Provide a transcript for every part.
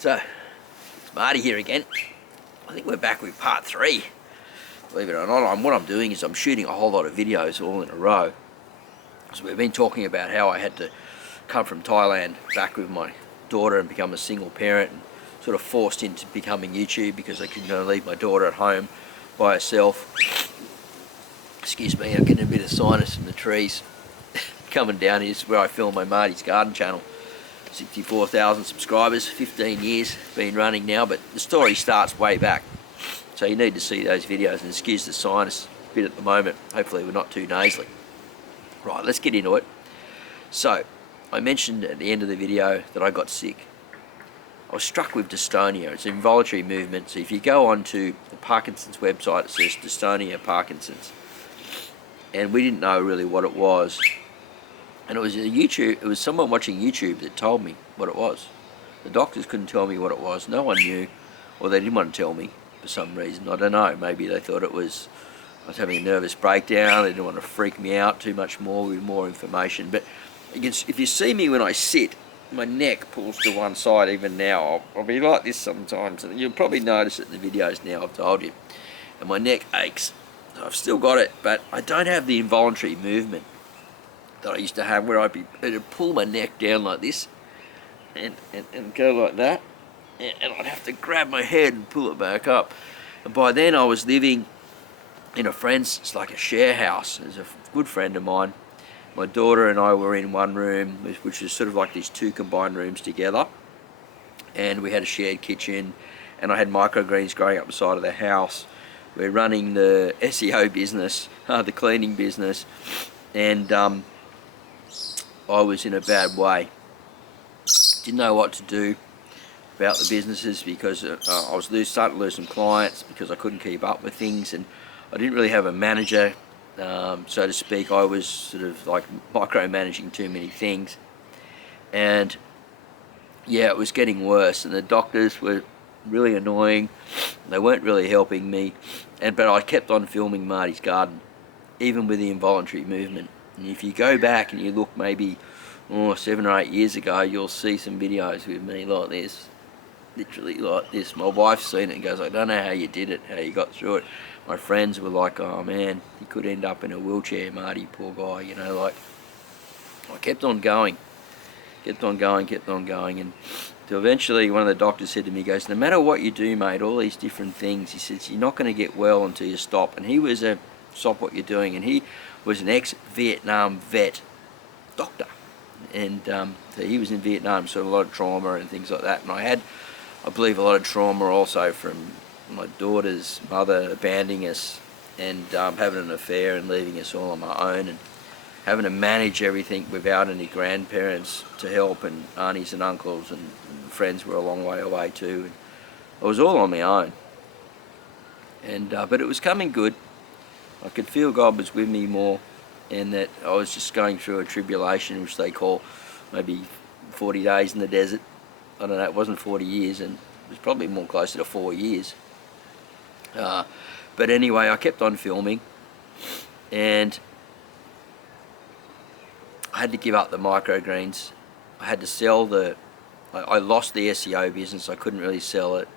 So, it's Marty here again. I think we're back with part 3. Believe it or not, what I'm doing is I'm shooting a whole lot of videos all in a row. So we've been talking about how I had to come from Thailand back with my daughter and become a single parent, and sort of forced into becoming YouTube because I couldn't leave my daughter at home by herself. Excuse me, I'm getting a bit of sinus from the trees. Coming down here is where I film my Marty's Garden channel. 64,000 subscribers, 15 years been running now, but the story starts way back. So you need to see those videos, and excuse the sinus bit at the moment. Hopefully we're not too nasally. Right, let's get into it. So, I mentioned at the end of the video that I got sick. I was struck with dystonia. It's an involuntary movement. So if you go onto the Parkinson's website, it says dystonia Parkinson's. And we didn't know really what it was. And it was someone watching YouTube that told me what it was. The doctors couldn't tell me what it was. No one knew, or they didn't want to tell me for some reason. I don't know. Maybe they thought I was having a nervous breakdown. They didn't want to freak me out too much more with more information. But if you see me when I sit, my neck pulls to one side. Even now, I'll be like this sometimes, and you'll probably notice it in the videos now. I've told you, and my neck aches. I've still got it, but I don't have the involuntary movement that I used to have, where it'd pull my neck down like this and go like that, and I'd have to grab my head and pull it back up. And by then I was living in it's like a share house. There's a good friend of mine. My daughter and I were in one room, which is sort of like these two combined rooms together, and we had a shared kitchen, and I had microgreens growing up the side of the house. We're running the SEO business, the cleaning business, and I was in a bad way. Didn't know what to do about the businesses because I was starting to lose some clients because I couldn't keep up with things, and I didn't really have a manager, so to speak. I was sort of like micromanaging too many things, and yeah, it was getting worse, and the doctors were really annoying. They weren't really helping me, but I kept on filming Marty's Garden, even with the involuntary movement. And if you go back and you look maybe 7 or 8 years ago, you'll see some videos with me like this, literally like this. My wife's seen it and goes, I don't know how you did it, how you got through it. My friends were like, oh man, he could end up in a wheelchair, Marty, poor guy, like. I kept on going, and so eventually one of the doctors said to me, he goes, no matter what you do, mate, all these different things, he says, you're not going to get well until you stop. And he was stop what you're doing, and he was an ex-Vietnam vet doctor, and so he was in Vietnam, so a lot of trauma and things like that. And I had, I believe, a lot of trauma also from my daughter's mother abandoning us and having an affair and leaving us all on my own, and having to manage everything without any grandparents to help, and aunties and uncles, and friends were a long way away too. And I was all on my own, and but it was coming good. I could feel God was with me more, and that I was just going through a tribulation, which they call maybe 40 days in the desert. I don't know, it wasn't 40 years, and it was probably more closer to 4 years. But anyway, I kept on filming, and I had to give up the microgreens. I had to sell I lost the SEO business, I couldn't really sell it,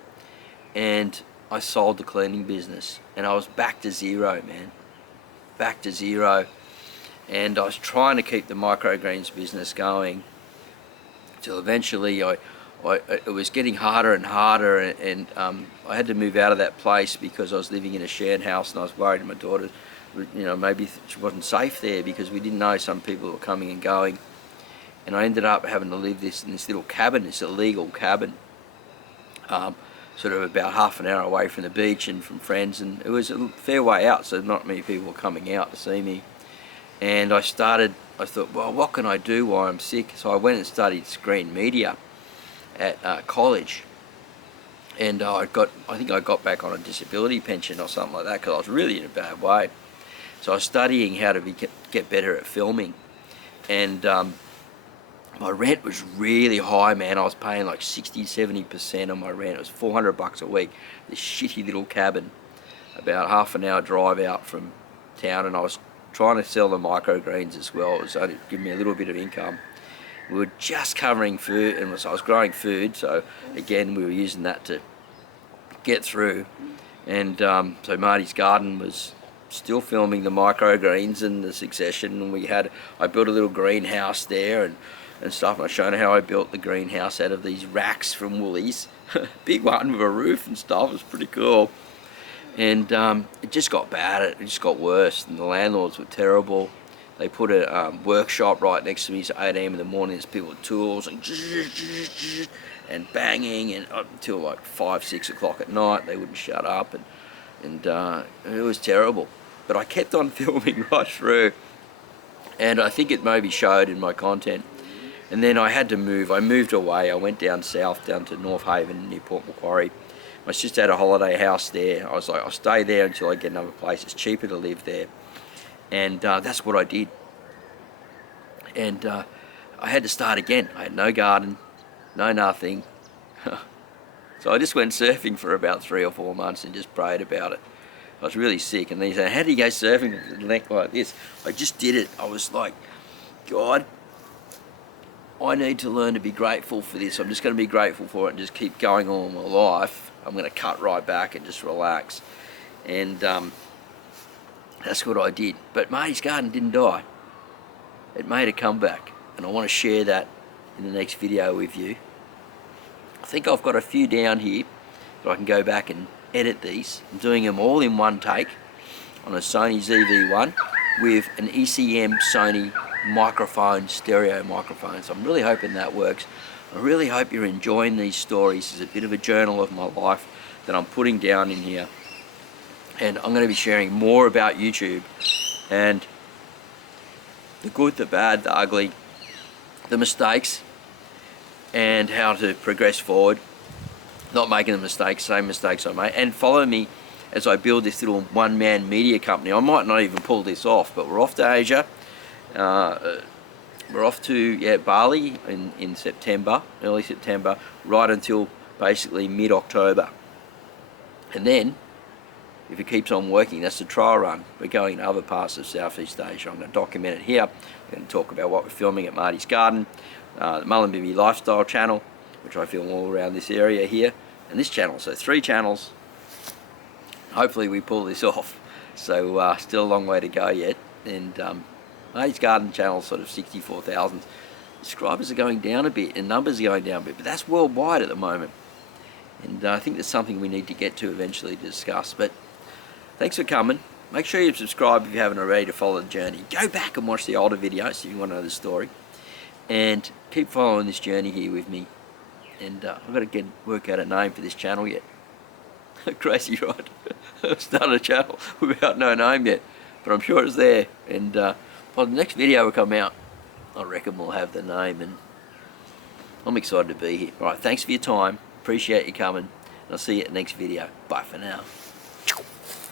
and I sold the cleaning business, and I was back to zero, man. Back to zero. And I was trying to keep the microgreens business going till eventually it was getting harder and harder, and I had to move out of that place because I was living in a shared house, and I was worried my daughter, maybe she wasn't safe there, because we didn't know some people were coming and going. And I ended up having to live in this little cabin, this illegal cabin, sort of about half an hour away from the beach and from friends, and it was a fair way out, so not many people were coming out to see me. And I thought, well, what can I do while I'm sick? So I went and studied screen media at college, and I think I got back on a disability pension or something like that, because I was really in a bad way. So I was studying how to get better at filming, and my rent was really high, man. I was paying like 60-70% on my rent. It was $400 a week. This shitty little cabin, about half an hour drive out from town, and I was trying to sell the microgreens as well. It was only giving me a little bit of income. We were just covering food, and so I was growing food, so again we were using that to get through. And so Marty's garden was still filming the microgreens and the succession, and I built a little greenhouse there and stuff. And I've shown how I built the greenhouse out of these racks from Woolies. Big one with a roof and stuff. It was pretty cool. And it just got bad. It just got worse, and the landlords were terrible. They put a workshop right next to me, so 8 AM in the morning, there's people with tools and banging, and up until like 5, 6 o'clock at night. They wouldn't shut up, and it was terrible. But I kept on filming right through, and I think it maybe showed in my content. And then I had to move. I moved away. I went down south, down to North Haven near Port Macquarie. My sister had a holiday house there. I was like, I'll stay there until I get another place. It's cheaper to live there. And that's what I did. And I had to start again. I had no garden, no nothing. So I just went surfing for about 3 or 4 months and just prayed about it. I was really sick, and they said, how do you go surfing with a neck like this? I just did it. I was like, God, I need to learn to be grateful for this. I'm just going to be grateful for it and just keep going on with my life. I'm going to cut right back and just relax. And that's what I did. But Marty's garden didn't die. It made a comeback, and I want to share that in the next video with you. I think I've got a few down here that I can go back and edit these. I'm doing them all in one take on a Sony ZV-1 with an ECM Sony microphone, stereo microphone. So I'm really hoping that works. I really hope you're enjoying these stories. It's a bit of a journal of my life that I'm putting down in here. And I'm going to be sharing more about YouTube and the good, the bad, the ugly, the mistakes, and how to progress forward, not making the mistakes, same mistakes I made. And follow me as I build this little one-man media company. I might not even pull this off, but we're off to Asia. We're off to Bali in September, early September, right until basically mid-October. And then, if it keeps on working, that's the trial run. We're going to other parts of Southeast Asia. I'm going to document it here. We're going to talk about what we're filming at Marty's garden, the Mullumbimby lifestyle channel, which I film all around this area here, and this channel. So 3 channels. Hopefully we pull this off. So still a long way to go yet. And Marty's garden channel, sort of 64,000. Subscribers are going down a bit, and numbers are going down a bit, but that's worldwide at the moment. And I think that's something we need to get to eventually to discuss. But thanks for coming. Make sure you subscribe if you haven't already to follow the journey. Go back and watch the older videos if you want to know the story. And keep following this journey here with me. And I've got to work out a name for this channel yet. Crazy, right? I've started a channel without no name yet. But I'm sure it's there. And by the next video will come out, I reckon we'll have the name. And I'm excited to be here. Alright, thanks for your time. Appreciate you coming. And I'll see you at the next video. Bye for now.